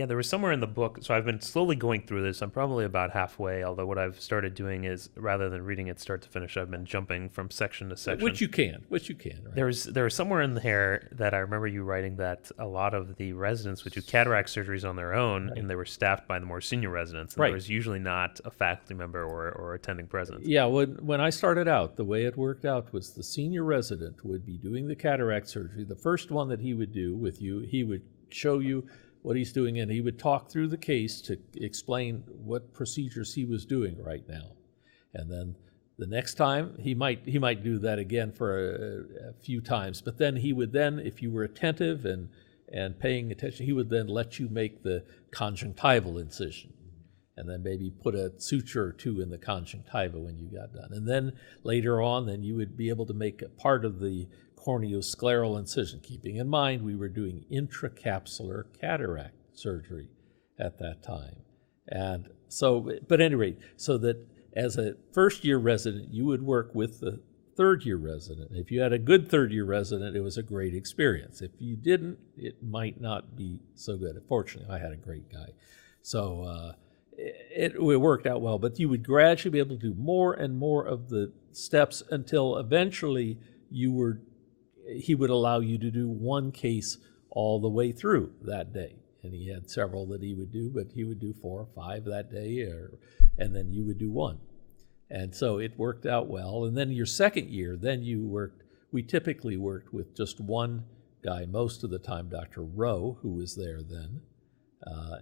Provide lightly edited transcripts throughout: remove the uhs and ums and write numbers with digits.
Yeah, there was somewhere in the book, so I've been slowly going through this. I'm probably about halfway, although what I've started doing is, rather than reading it start to finish, I've been jumping from section to section. Which you can, right? There was somewhere in there that I remember you writing that a lot of the residents would do cataract surgeries on their own, Right. and they were staffed by the more senior residents, and Right. there was usually not a faculty member or attending presence. Yeah, when I started out, the way it worked out was the senior resident would be doing the cataract surgery. The first one that he would do with you, he would show you what he's doing, and he would talk through the case to explain what procedures he was doing right now. And then the next time, he might do that again for a few times, but then he would then, if you were attentive and paying attention, he would then let you make the conjunctival incision, and then maybe put a suture or two in the conjunctiva when you got done. And then later on, then you would be able to make a part of the corneoscleral incision, keeping in mind we were doing intracapsular cataract surgery at that time. And so, but at any rate, so that as a first-year resident, you would work with the third-year resident. If you had a good third-year resident, it was a great experience. If you didn't, it might not be so good. Fortunately, I had a great guy. So it worked out well, but you would gradually be able to do more and more of the steps until eventually he would allow you to do one case all the way through that day. And he had several that he would do, but he would do 4 or 5 that day, and then you would do one. And so it worked out well. And then your second year, then we typically worked with just one guy most of the time, Dr. Rowe, who was there then,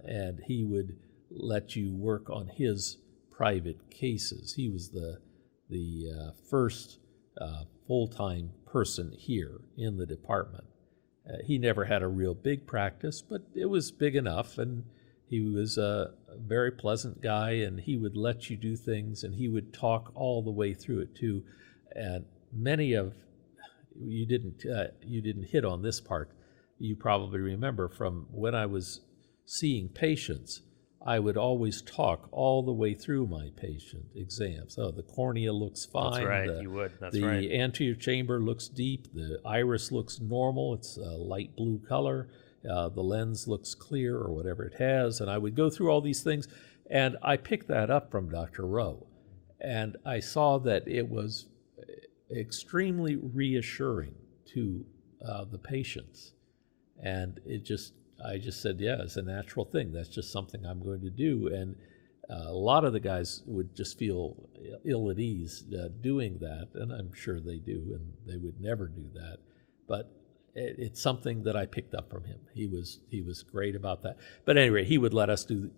and he would let you work on his private cases. He was the first full-time person here in the department. He never had a real big practice, but it was big enough, and he was a very pleasant guy, and he would let you do things, and he would talk all the way through it too. And many of you didn't hit on this part. You probably remember from when I was seeing patients, I would always talk all the way through my patient exams. Oh, the cornea looks fine. That's right, you would. That's the right. The anterior chamber looks deep. The iris looks normal. It's a light blue color. The lens looks clear, or whatever it has. And I would go through all these things, and I picked that up from Dr. Rowe. And I saw that it was extremely reassuring to the patients. And I just said, yeah, it's a natural thing. That's just something I'm going to do. And a lot of the guys would just feel ill at ease doing that, and I'm sure they do, and they would never do that. But it's something that I picked up from him. He was great about that. But anyway, he would let us do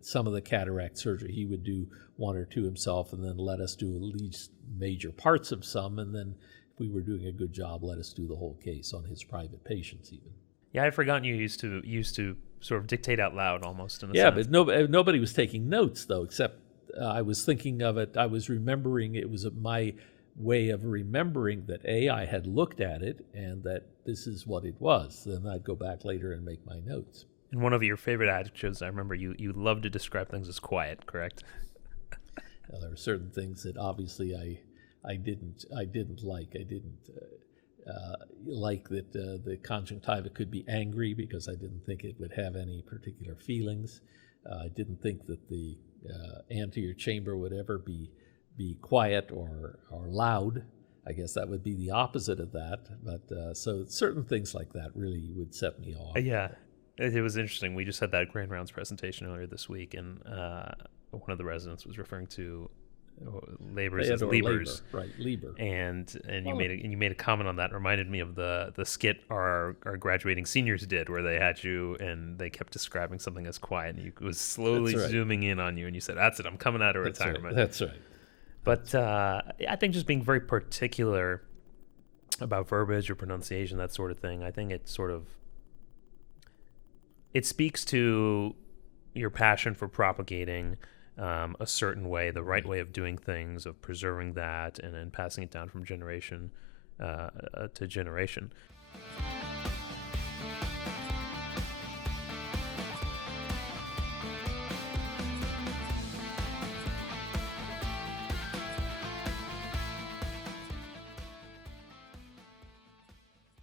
some of the cataract surgery. He would do 1 or 2 himself, and then let us do at least major parts of some, and then if we were doing a good job, let us do the whole case on his private patients even. Yeah, I'd forgotten you used to sort of dictate out loud almost in a sense. But nobody was taking notes, though, except I was thinking of it. I was remembering. It was my way of remembering that I had looked at it and that this is what it was. Then I'd go back later and make my notes. And one of your favorite adjectives, I remember you love to describe things as quiet, correct? Well, there were certain things that obviously I didn't like. I didn't like that the conjunctiva could be angry, because I didn't think it would have any particular feelings. I didn't think that the anterior chamber would ever be quiet or loud. I guess that would be the opposite of that. But so certain things like that really would set me off. Yeah, it was interesting. We just had that Grand Rounds presentation earlier this week, and one of the residents was referring to Labors as Liebers, right? Lieber, and you made a comment on that. It reminded me of the skit our graduating seniors did, where they had you and they kept describing something as quiet, and you was slowly zooming in on you, and you said, "That's it, I'm coming out of retirement." That's right. But I think just being very particular about verbiage or pronunciation, that sort of thing, I think it speaks to your passion for propagating a certain way, the right way of doing things, of preserving that, and then passing it down from generation to generation.